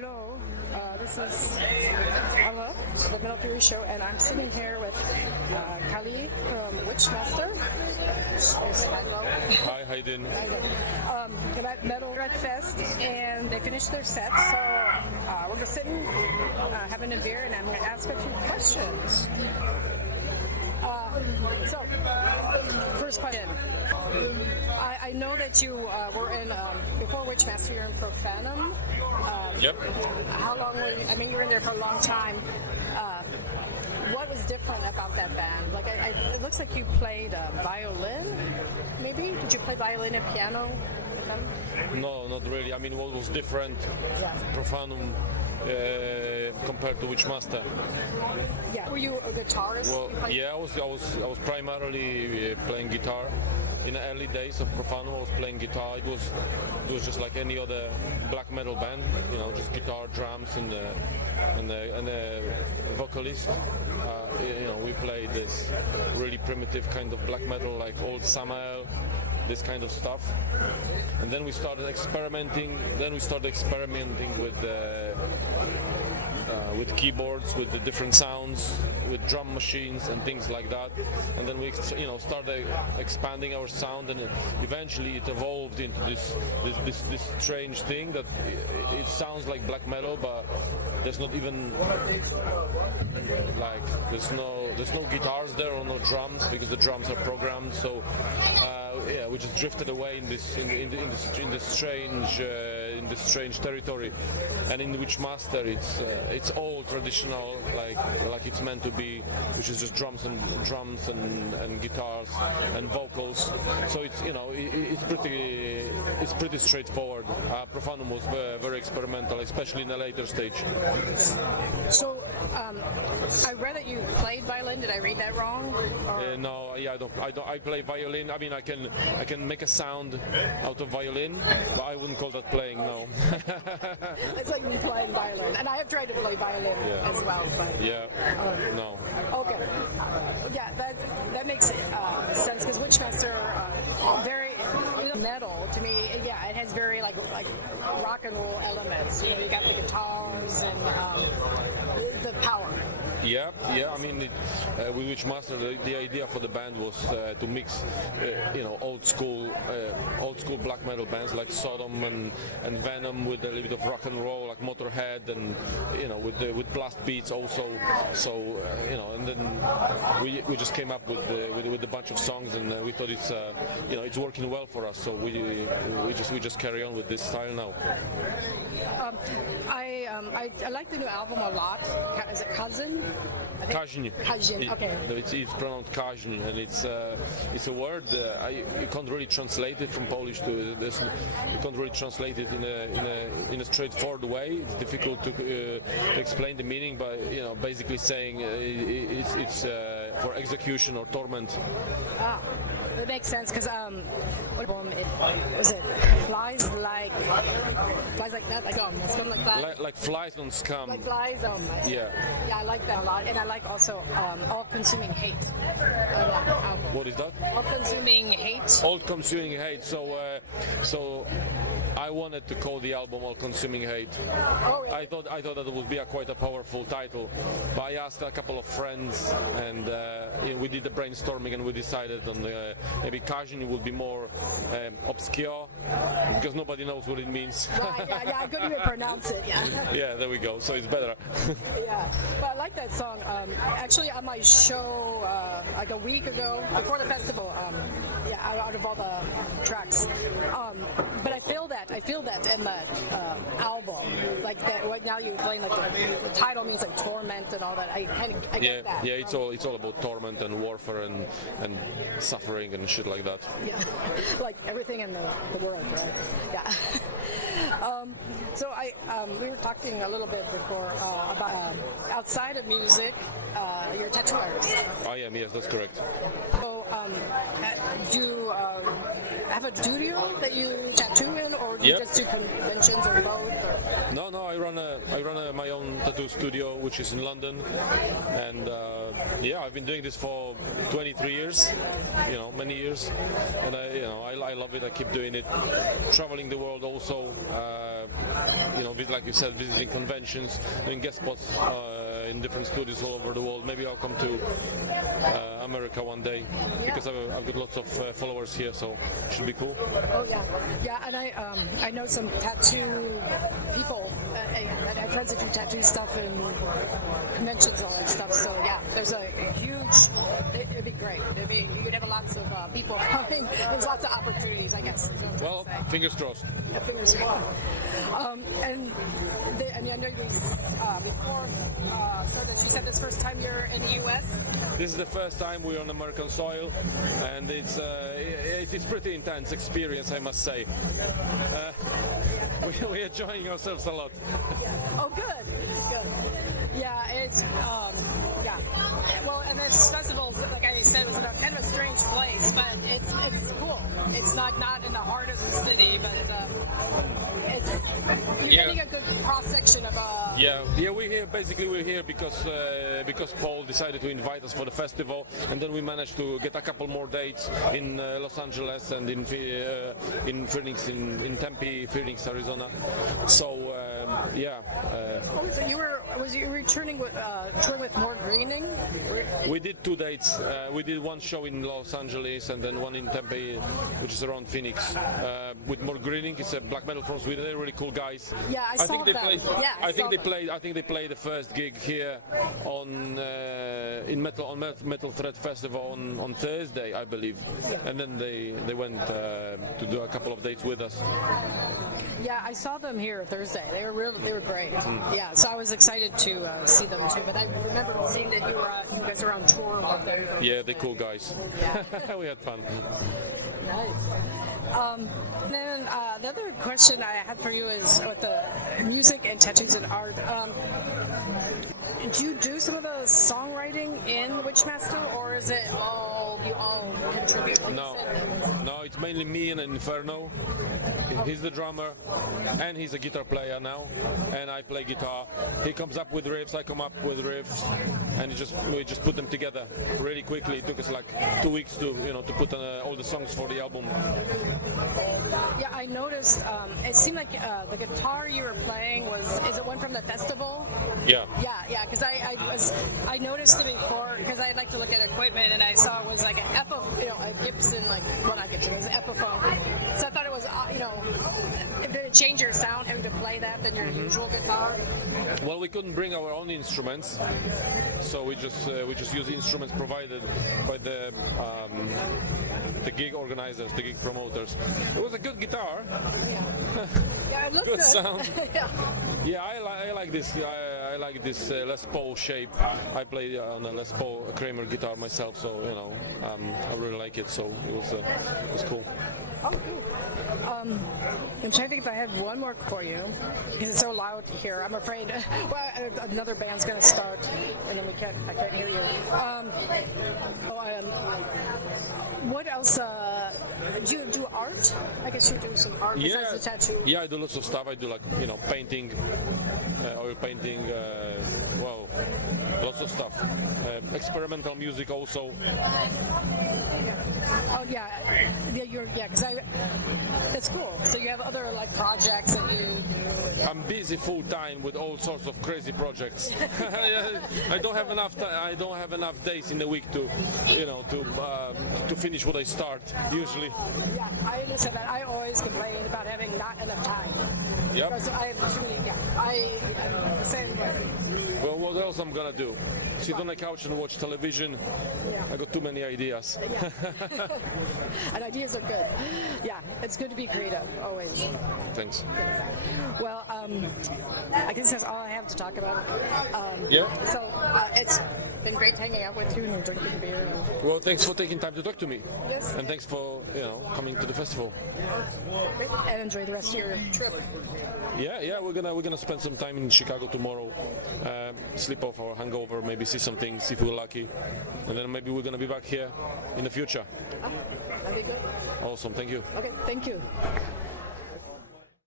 Hello, this is the Metal Fury Show, and I'm sitting here with Kali from Witchmaster. Hello. Hi, how you doing? About Metal Red Fest, and they finished their set, so we're just sitting, having a beer, and I'm going to ask a few questions. So, first question. I know that you were in, before Witchmaster, you're in Profanum. Yep. How long were you? I mean, you were in there for a long time. What was different about that band? Like, it looks like you played violin, maybe? Did you play violin and piano with them? No, not really. I mean, what was different, Profanum, compared to Witchmaster? Yeah. Were you a guitarist? Well, yeah, I was primarily playing guitar. In the early days of Profanum, I was playing guitar. It was just like any other black metal band, you know, just guitar, drums, and a vocalist. You know, we played this really primitive kind of black metal, like old Samael, this kind of stuff. And then we started experimenting. With keyboards, with the different sounds, with drum machines and things like that. And then we, started expanding our sound, and eventually it evolved into this strange thing that it sounds like black metal, but there's not even like there's no guitars there or no drums, because the drums are programmed. So we just drifted away in this strange territory. And in Witchmaster, it's all traditional, like it's meant to be, which is just drums and guitars and vocals. So it's pretty straightforward. Profanum was very experimental, especially in the later stage. So I read that you played violin. Did I read that wrong? No, I don't. I play violin. I mean, I can make a sound out of violin, but I wouldn't call that playing. No. It's like me playing violin, and I have tried to play violin as well. But no. Okay. Yeah, that makes sense, because Witchmaster very metal to me. Yeah, it has very like rock and roll elements. You know, you got the guitars and the power. Yeah. I mean, with Witchmaster, the idea for the band was to mix, old school black metal bands like Sodom and Venom with a little bit of rock and roll, like Motorhead, and with blast beats also. So and then we just came up with a bunch of songs, and we thought it's working well for us. So we just carry on with this style now. I like the new album a lot. Is it Cousin? Kazhin. Okay. It's pronounced Kazhin, and it's a word you can't really translate it from Polish to this. You can't really translate it in a straightforward way. It's difficult to explain the meaning, but basically saying it's for execution or torment. That makes sense, because what album was it? Flies like that, like scum like that. Like flies on scum. Like flies on. Yeah, I like that a lot, and I like also all-consuming hate. What is that? All-consuming hate. All-consuming hate. So I wanted to call the album "All-Consuming Hate." Oh, really? I thought that would be quite a powerful title, but I asked a couple of friends, and we did the brainstorming, and we decided on maybe Kazhin would be more obscure, because nobody knows what it means. Right, yeah, I couldn't even pronounce it. Yeah, there we go. So it's better. Yeah, but I like that song. Actually, on my show like a week ago, before the festival, out of all the tracks, but I feel that in the album, like that. Right now you're playing like the title means like torment and all that. I get that. Yeah, it's all about torment and warfare and suffering and shit like that. Yeah, like everything in the world, right? Yeah. So we were talking a little bit before about outside of music, you're a tattoo artist. I am, yes, that's correct. So do you have a studio that you tattoo in, or do you just do conventions, or both? Or? No, I run my own tattoo tattoo studio, which is in London, and yeah, I've been doing this for 23 years, many years, and I love it. I keep doing it, traveling the world also, like you said, visiting conventions, doing guest spots in different studios all over the world. Maybe I'll come to America one day, because I've got lots of followers here, so it should be cool. Oh yeah, and I know some tattoo people. I have friends that do tattoo stuff and conventions, all that stuff. So yeah, there's a huge. It'd be great. You could have lots of people coming. There's lots of opportunities, I guess. Well, fingers crossed. Yeah, fingers crossed. And I know you before. So that you said this first time you're in the U.S. This is the first time we're on American soil, and it's pretty intense experience, I must say. We're enjoying ourselves a lot. Oh, good. Yeah, it's yeah. Well, and this festival, like I said, was in a kind of a strange place, but it's cool. It's not in the heart of the city, but you're getting a good cross section of. Yeah. We're here because Paul decided to invite us for the festival, and then we managed to get a couple more dates in Los Angeles and in Phoenix, in Tempe, Phoenix, Arizona. So yeah. So you were touring with More Greening? We did 2 dates. We did one show in Los Angeles and then one in Tempe, which is around Phoenix. With More Greening, it's a black metal from Sweden. They're really cool guys. Yeah, I saw them. I think they played the first gig here on Metal Thread Festival on Thursday, I believe. Yeah. And then they went to do a couple of dates with us. Yeah, I saw them here Thursday. They were great. Yeah, so I was excited to see them too. But I remember seeing that you guys are on tour with them. Yeah, they're cool guys. Yeah. We had fun. Nice. Then the other question I had for you is with the music and tattoos and art. Do you do some of the songwriting in Witchmaster, or is it you all contribute? Like No, it's mainly me and Inferno. He's the drummer, and he's a guitar player now, and I play guitar. He comes up with riffs, I come up with riffs, and we just put them together really quickly. It took us like 2 weeks to put all the songs for the album. Yeah, I noticed. It seemed like the guitar you were playing is it one from the festival? Yeah. Yeah. Because I noticed it before, because I like to look at equipment, and I saw it was like a Gibson, not Gibson, it was an Epiphone. So I thought it was did it change your sound having to play that than your usual guitar? Well, we couldn't bring our own instruments, so we just use instruments provided by the gig organizers, the gig promoters. It was a good guitar. Yeah, it looked good good. Sound. Yeah, I like this. I like this Les Paul shape. I play on a Les Paul Kramer guitar myself, so I really like it. So it was cool. Oh, good. I'm trying to think if I had one more for you, because it's so loud here. I'm afraid. Well, another band's going to start, and then I can't hear you. What else? Do you do art? I guess you do some art besides the tattoo. Yeah, I do lots of stuff. I do painting, oil painting. Lots of stuff. Experimental music also. Oh yeah, because that's cool. So you have other projects that you do. I'm busy full time with all sorts of crazy projects. I don't have enough days in the week to finish what I start usually. Yeah, I understand that. I always complain about having not enough time. Yep. Because I have too many. I'm the same way. Well, what else I'm gonna do? Sit on the couch and watch television? Yeah. I got too many ideas. Yeah. And ideas are good. Yeah, it's good to be creative, always. Thanks. Well, I guess that's all I have to talk about. So it's been great hanging out with you and drinking beer. Well, thanks for taking time to talk to me. Yes. And thanks for coming to the festival. And enjoy the rest of your trip. Yeah, we're gonna spend some time in Chicago tomorrow, sleep off our hangover, maybe see some things if we're lucky, and then maybe we're gonna be back here in the future. That'd be good. Awesome, thank you. Okay, thank you.